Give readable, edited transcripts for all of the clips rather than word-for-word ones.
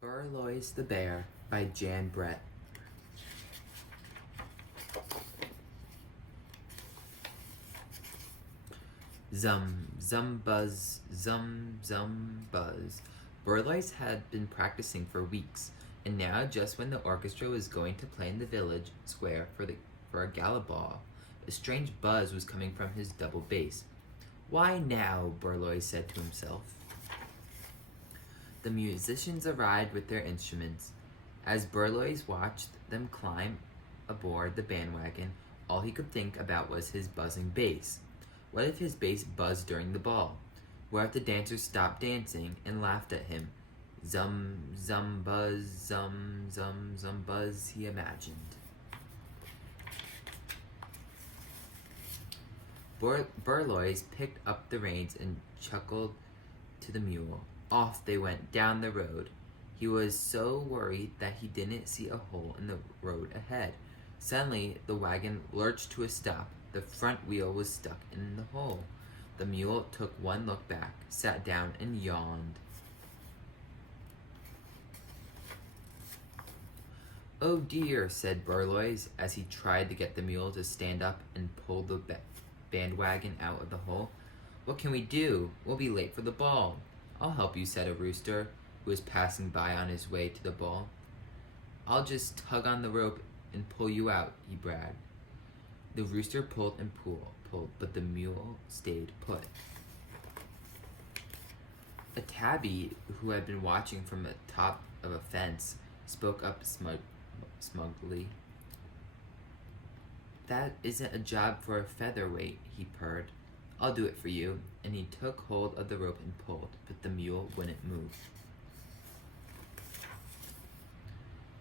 Berlioz the Bear by Jan Brett. Zum, zum buzz, zum buzz. Berlioz had been practicing for weeks, and now just when the orchestra was going to play in the village square for a gala ball, a strange buzz was coming from his double bass. Why now? Berlioz said to himself. The musicians arrived with their instruments. As Berlioz watched them climb aboard the bandwagon, all he could think about was his buzzing bass. What if his bass buzzed during the ball? What if the dancers stopped dancing and laughed at him? Zum, zum, buzz, zum, buzz, he imagined. Berlioz picked up the reins and chuckled to the mule. Off they went down the road. He was so worried that he didn't see a hole in the road ahead. Suddenly, the wagon lurched to a stop. The front wheel was stuck in the hole. The mule took one look back, sat down, and yawned. "Oh dear," said Berlioz as he tried to get the mule to stand up and pull the bandwagon out of the hole. "What can we do? We'll be late for the ball." "I'll help you," said a rooster who was passing by on his way to the ball. "I'll just tug on the rope and pull you out," he bragged. The rooster pulled and pulled, but the mule stayed put. A tabby who had been watching from the top of a fence spoke up smugly. "That isn't a job for a featherweight," he purred. "I'll do it for you," and he took hold of the rope and pulled, but the mule wouldn't move.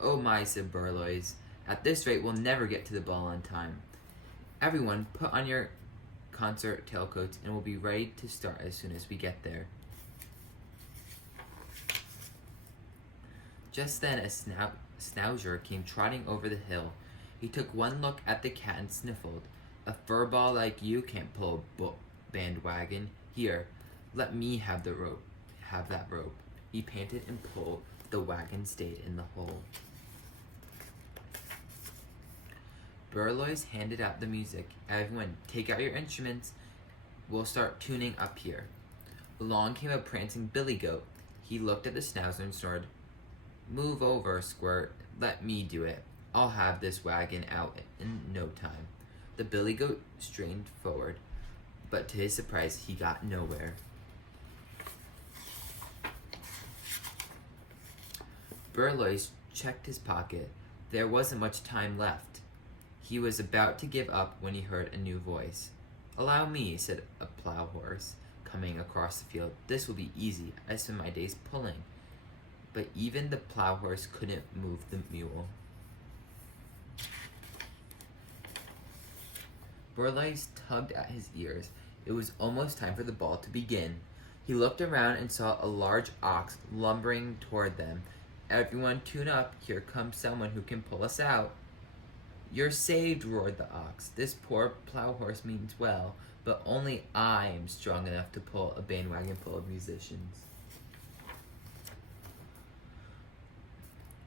"Oh my," said Berlioz. "At this rate, we'll never get to the ball on time. Everyone, put on your concert tailcoats and we'll be ready to start as soon as we get there." Just then, a schnauzer came trotting over the hill. He took one look at the cat and sniffled. "A furball like you can't pull a bandwagon. Here, let me have that rope." He panted and pulled. The wagon stayed in the hole. Berlioz handed out the music. "Everyone, take out your instruments. We'll start tuning up here." Along came a prancing billy goat. He looked at the schnauzer and snorted. "Move over, Squirt. Let me do it. I'll have this wagon out in no time." The billy goat strained forward, but to his surprise, he got nowhere. Berlioz checked his pocket. There wasn't much time left. He was about to give up when he heard a new voice. "Allow me," said a plow horse coming across the field. "This will be easy. I spend my days pulling." But even the plow horse couldn't move the mule. Berlioz tugged at his ears. It was almost time for the ball to begin. He looked around and saw a large ox lumbering toward them. "Everyone tune up. Here comes someone who can pull us out." "You're saved," roared the ox. "This poor plow horse means well, but only I am strong enough to pull a bandwagon full of musicians."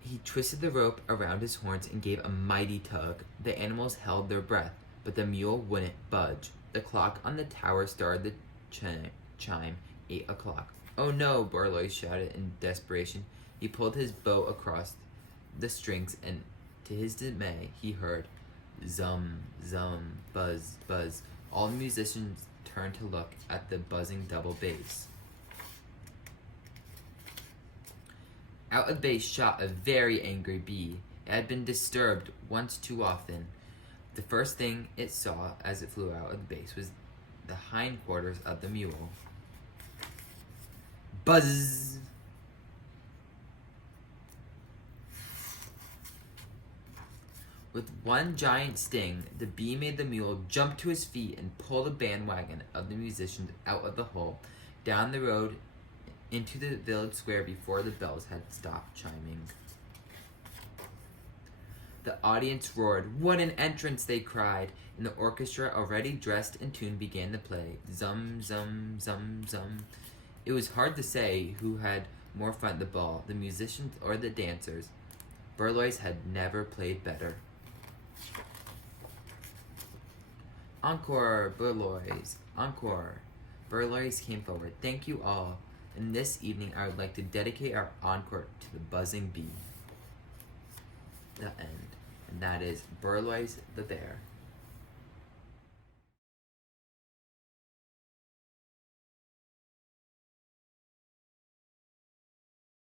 He twisted the rope around his horns and gave a mighty tug. The animals held their breath, but the mule wouldn't budge. The clock on the tower started the chime 8 o'clock. "Oh no," Berlioz shouted in desperation. He pulled his bow across the strings, and to his dismay, he heard zum, zum, buzz, buzz. All the musicians turned to look at the buzzing double bass. Out of the bass shot a very angry bee. It had been disturbed once too often. The first thing it saw as it flew out of the bass was the hindquarters of the mule. Buzz! With one giant sting, the bee made the mule jump to his feet and pull the bandwagon of the musicians out of the hole, down the road into the village square before the bells had stopped chiming. The audience roared. "What an entrance!" they cried, and the orchestra, already dressed and tuned, began to play. Zum, zum, zum, zum. It was hard to say who had more fun at the ball, the musicians or the dancers. Berlioz had never played better. Encore, Berlioz! Encore! Berlioz came forward. Thank you all. And this evening I would like to dedicate our encore to the buzzing bee. The end. And that is Berlioz the Bear.